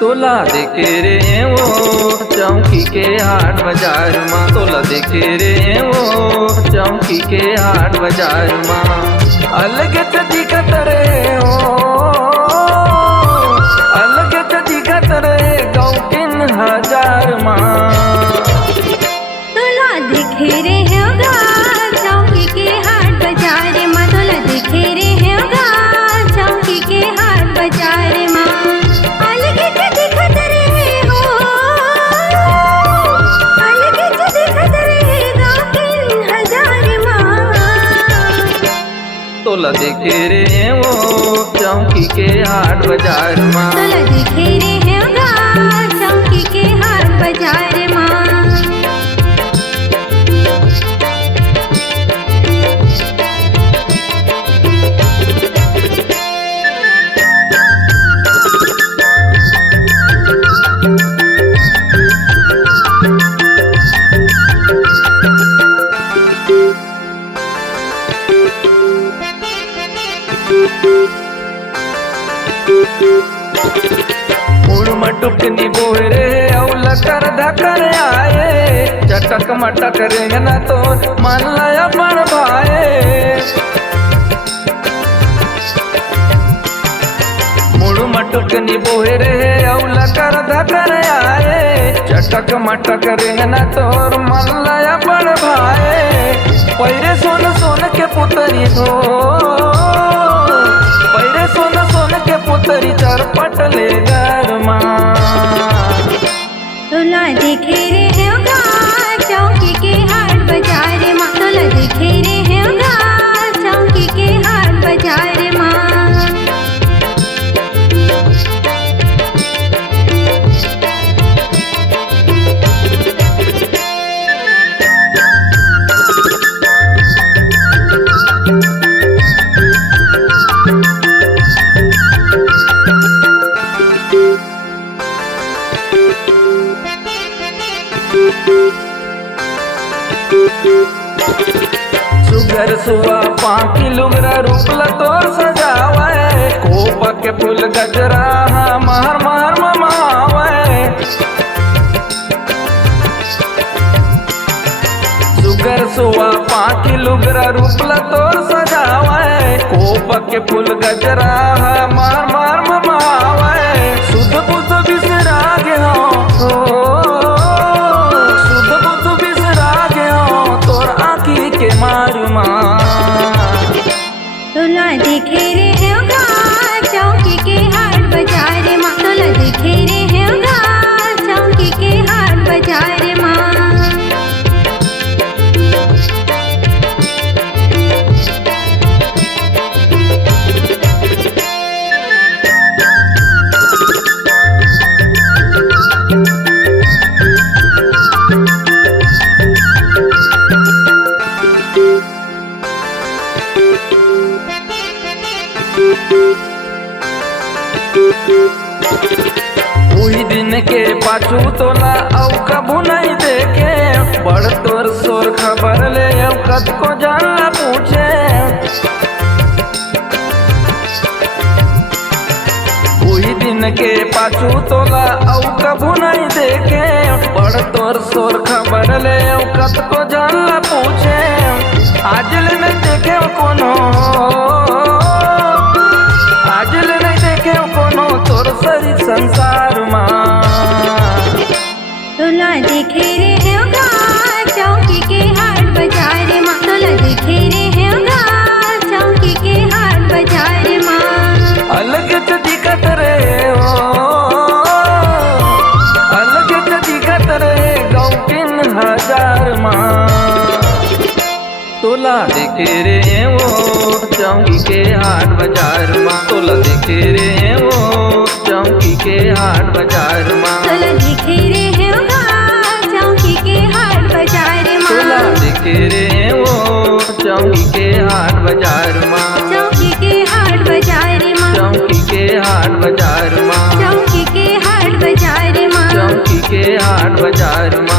तोला देखे रे वो चौकी के हाट बाजार माँ, तोला देखे रे वो चौकी के हाट बाजार माँ। अलग दिखत रे हो, अलग दिखत रे गौ 3000 माँ। तोला देखे रे होगा चौकी के हाट बाजार माँ, तोला देखे रे होगा चौकी के हाट बाजार माँ। अलग दिखत रे हो, अलग दिखत रे गौ 3000 माँ। तोला देखे रे वो चौकी के हाट बाजार माँ, तोला देखे रे होगा चौकी के हाट बाजार माँ। मटुकनी बोहरे औल कर धकर आए, चटक मटक रे न तो मन लया बड़ भाए। मुड़ मटुकनी बोहरे औल कर धकर आए, चटक मटक रे न तो मन लया बड़ भाए। पैरे सोन सोन के पुतरी हो, पैरे सोन सोन के पुतरी चरपट ले घर माँ। तोला देखे रे होगा चौकी के हाट बाजार माँ, तोला देखे रे होगा चौकी के हाट बाजार माँ। सुगर सुआ 5 किलोग्रा रूपला तोर सजावे, कोप के फूल गजरा महर महर ममावे। सुगर सुआ 5 किलोग्रा रूपला तोर सजावे, कोप के फूल गजरा महर महर ममावे। सुध बुध बिसरा गया हो, के मारू माँ। तोला देखे रे होगा चौकी के हाट बाजार माँ, तोला देखे रे होगा चौकी के हाट बाजार माँ। वही दिन के पाछू तोला औ कभू नहीं देखे, बड़ तोर सोर खबर ले औ कद को जानला पूछे। वही दिन के पाछू तोला औ कभू नहीं देखे, बड़ तोर सोर खबर ले औ कद को जानला पूछे। आज ले नहीं देखे कोनो, आज ले नहीं देखे कोनो तोर सरी संसार माँ। तोला देखे रे होगा चौकी के हाट बाजार माँ, तोला देखे रे होगा चौकी के हाट बाजार माँ। अलग दिखत रे हो, अलग दिखत रे गौ 3000 माँ। तोला देखे रे वो चौकी के हाट बाजार माँ, तोला देखे रे वो चौकी के हाट बाजार माँ। तोला देखे रे होगा चौकी के हाट बाजार माँ, तोला देखे रे वो चौकी के हाट बाजार माँ। चौकी के हाट बाजार माँ, चौकी के हाट बाजार माँ, चौकी के हाट बाजार माँ, चौकी के हाट बाजार माँ।